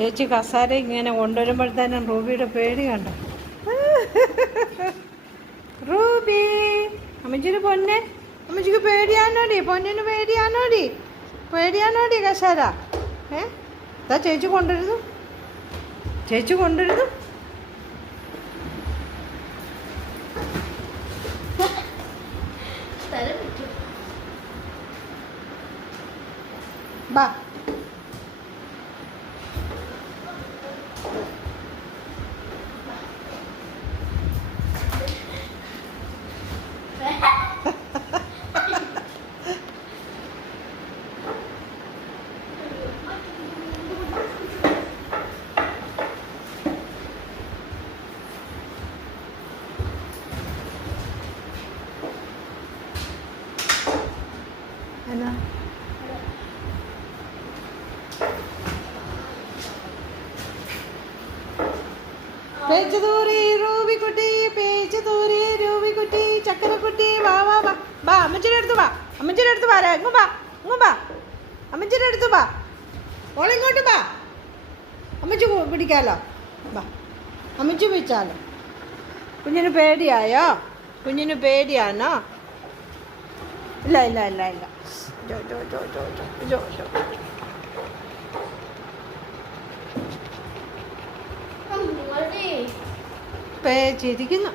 ചേച്ചി കസാര ഇങ്ങനെ കൊണ്ടുവരുമ്പോഴത്തേനും റൂബിയുടെ പേടി കണ്ടോ. റൂബി, അമ്മച്ചിന് പൊന്നെ, അമ്മച്ചിക്ക് പേടിയാണോടി? പൊന്നിന് പേടിയാണോടി? പേടിയാണോടി കസാര? ഇതാ ചേച്ചി കൊണ്ടുവരുന്നു, ചേച്ചി കൊണ്ടുവരുന്നു. ബാ, എന്നാ പേച്ച് തൂറി റൂബിക്കുട്ടി, പേച്ച് തൂറി റൂബിക്കുട്ടി, ചക്കരക്കുട്ടി, വാ വാ വാ വാ, അമ്മച്ചിയുടെ അടുത്ത് വാ, അമ്മച്ചിയുടെ അടുത്ത് വാ, ഇങ്ങ് വാ, ഇങ്ങ് വാ, അമ്മച്ചിയുടെ അടുത്ത് വാ, ഓളിങ്ങോട്ട് വാ, അമ്മച്ചി പിടിക്കാലോ, വാ, അമ്മച്ചി പിടിച്ചാലോ. കുഞ്ഞിന് പേടിയായോ? കുഞ്ഞിന് പേടിയാണോ? ഇല്ല ഇല്ല ഇല്ല ഇല്ല. ജോ ജോ ജോ ജോ ജോ ജോ ജോ പേച്ചിരിക്കുന്നു.